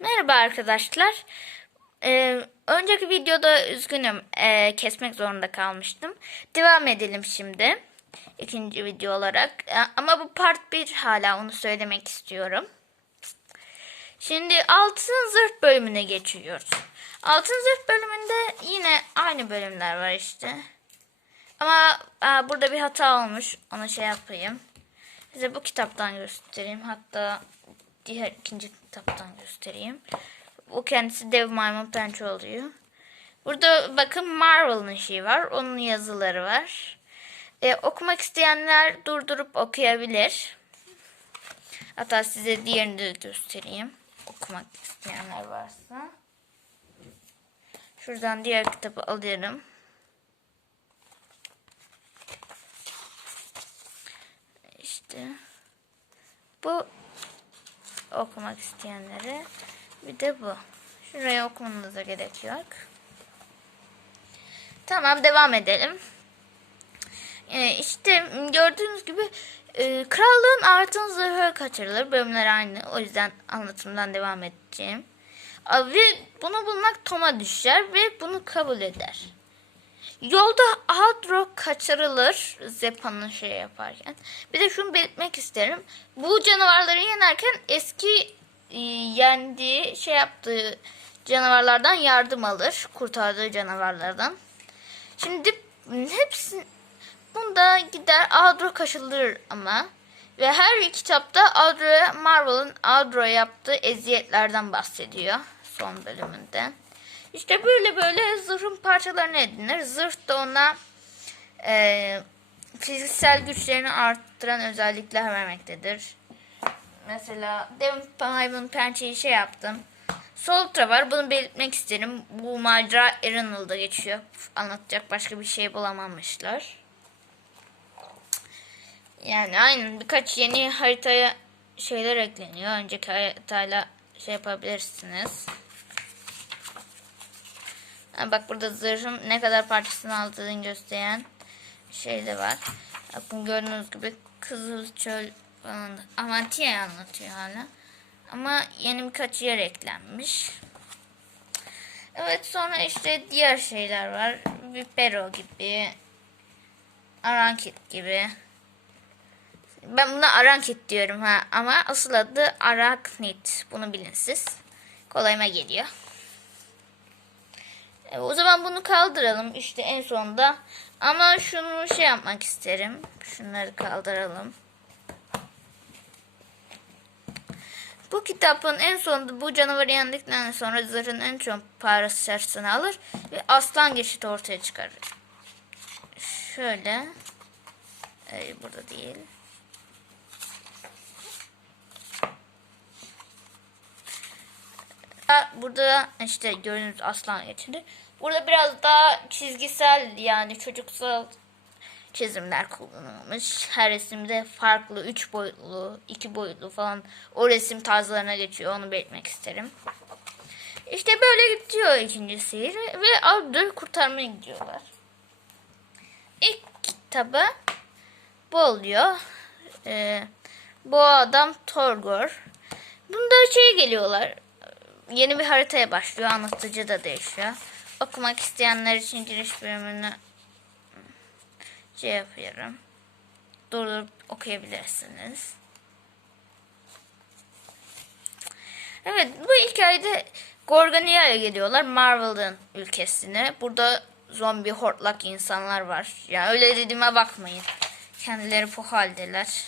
Merhaba arkadaşlar. Ee, önceki videoda üzgünüm ee, kesmek zorunda kalmıştım. Devam edelim şimdi. ikinci video olarak. Ee, ama bu part 1 hala onu söylemek istiyorum. Şimdi altın zırh bölümüne geçiyoruz. Altın zırh bölümünde yine aynı bölümler var işte. Ama aa, burada bir hata olmuş. Onu şey yapayım. Size bu kitaptan göstereyim. Hatta diğer ikinci kitaptan göstereyim. Bu kendisi Dev Maymun Pençe oluyor. Burada bakın Marvel'ın şeyi var. Onun yazıları var. Ee, okumak isteyenler durdurup okuyabilir. Hatta size diğerini de göstereyim. Okumak isteyenler varsa. Şuradan diğer kitabı alıyorum. İşte bu okumak isteyenlere bir de bu. Şuraya okumanıza gerek yok. Tamam devam edelim. Ee, işte gördüğünüz gibi e, krallığın altın zırhı kaçırılır. Bölümler aynı. O yüzden anlatımdan devam edeceğim. Ve bunu bulmak Tom'a düşer ve bunu kabul eder. Yolda Hadro kaçırılır Zeppa'nın şey yaparken. Bir de şunu belirtmek isterim. Bu canavarları yenerken eski e, yendiği şey yaptığı canavarlardan yardım alır. Kurtardığı canavarlardan. Şimdi hepsi bunda gider Adro kaçırılır ama. Ve her kitapta Adro'ya Marvel'ın Adro'ya yaptığı eziyetlerden bahsediyor son bölümünde. İşte böyle böyle zırhın parçalarını edinir. Zırh da ona e, fiziksel güçlerini arttıran özellikler vermektedir. Mesela Devin Maymun pençeyi şey yaptım. Soltra var. Bunu belirtmek isterim. Bu macera Erinal'da geçiyor. Anlatacak başka bir şey bulamamışlar. Yani aynen birkaç yeni haritaya şeyler ekleniyor. Önceki haritayla şey yapabilirsiniz. Bak burada zırhın ne kadar parçasını aldığını gösteren şey de var. Bakın gördüğünüz gibi Kızıl Çöl falan da. Anlatıyor hala. Ama yeni birkaç yer eklenmiş. Evet sonra işte diğer şeyler var. Vipero gibi. Arankit gibi. Ben buna Arankit diyorum ha ama asıl adı Araknit. Bunu bilin siz. Kolayıma geliyor. E, o zaman bunu kaldıralım işte en sonunda. Ama şunu şey yapmak isterim. Şunları kaldıralım. Bu kitabın en sonunda bu canavarı yendikten sonra zırhın en çok parçasını alır ve aslan geçit ortaya çıkarır. Şöyle. Ee, burada değil. Burada işte gördüğünüz aslan geçidi. Burada biraz daha çizgisel yani çocuksal çizimler kullanılmış. Her resimde farklı 3 boyutlu, 2 boyutlu falan o resim tarzlarına geçiyor. Onu belirtmek isterim. İşte böyle gidiyor ikinci seyir ve Arda'yı kurtarmaya gidiyorlar. İlk kitabı bu oluyor. Ee, bu adam Torgor. Bunda şey geliyorlar. Yeni bir haritaya başlıyor. Anlatıcı da değişiyor. Okumak isteyenler için giriş bölümünü şey yapıyorum. Durdurup okuyabilirsiniz. Evet bu hikayede Gorgonia'ya geliyorlar. Marvel'ın ülkesine. Burada zombi hortlak insanlar var. Yani öyle dediğime bakmayın. Kendileri bu haldeler.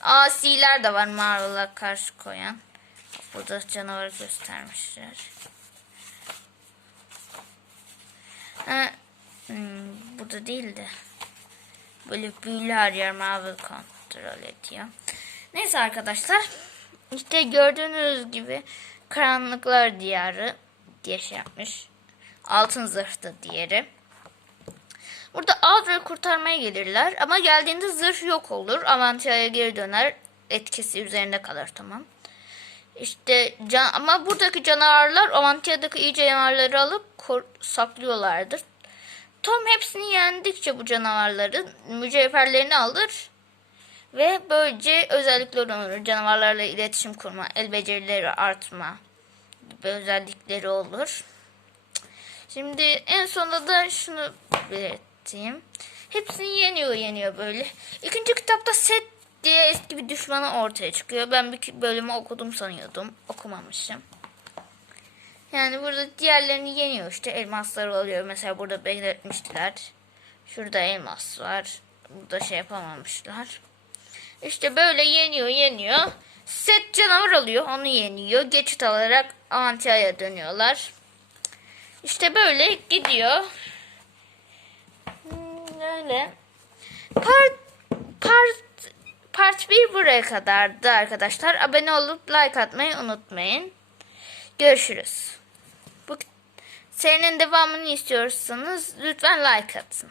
Asiler de var Marvel'a karşı koyan. Burada canavarı göstermişler. Ha, hmm, burada değil de. Böyle büyülü her yer Marvel kontrol ediyor. Neyse arkadaşlar. İşte gördüğünüz gibi karanlıklar diyarı diye şey yapmış. Altın zırhta diğeri. Burada Audrey'i kurtarmaya gelirler ama geldiğinde zırh yok olur. Avantia'ya geri döner. Etkisi üzerinde kalır tamam. İşte can, ama buradaki canavarlar Avantia'daki iyi canavarları alıp saklıyorlardır. Tom hepsini yendikçe bu canavarların mücevherlerini alır ve böylece özellikleri olur. Canavarlarla iletişim kurma, el becerileri artma, gibi özellikleri olur. Şimdi en sonunda da şunu belirteyim. Hepsini yeniyor yeniyor böyle. İkinci kitapta set diye eski bir düşmanı ortaya çıkıyor. Ben bir bölümü okudum sanıyordum. Okumamışım. Yani burada diğerlerini yeniyor işte. Elmaslar oluyor. Mesela burada belirtmiştiler. Şurada elmas var. Burada şey yapamamışlar. İşte böyle yeniyor yeniyor. Set canavar oluyor. Onu yeniyor. Geçit alarak Antia'ya dönüyorlar. İşte böyle gidiyor. Hmm, Öyle. Part, part, part 1 buraya kadardı arkadaşlar. Abone olup like atmayı unutmayın. Görüşürüz. Bu serinin devamını istiyorsanız lütfen like atın.